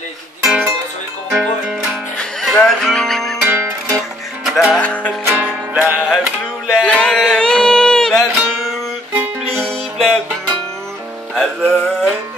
le dije que no soy como un Blablu, Blablu, Blablu, Blablu, Blablu, I love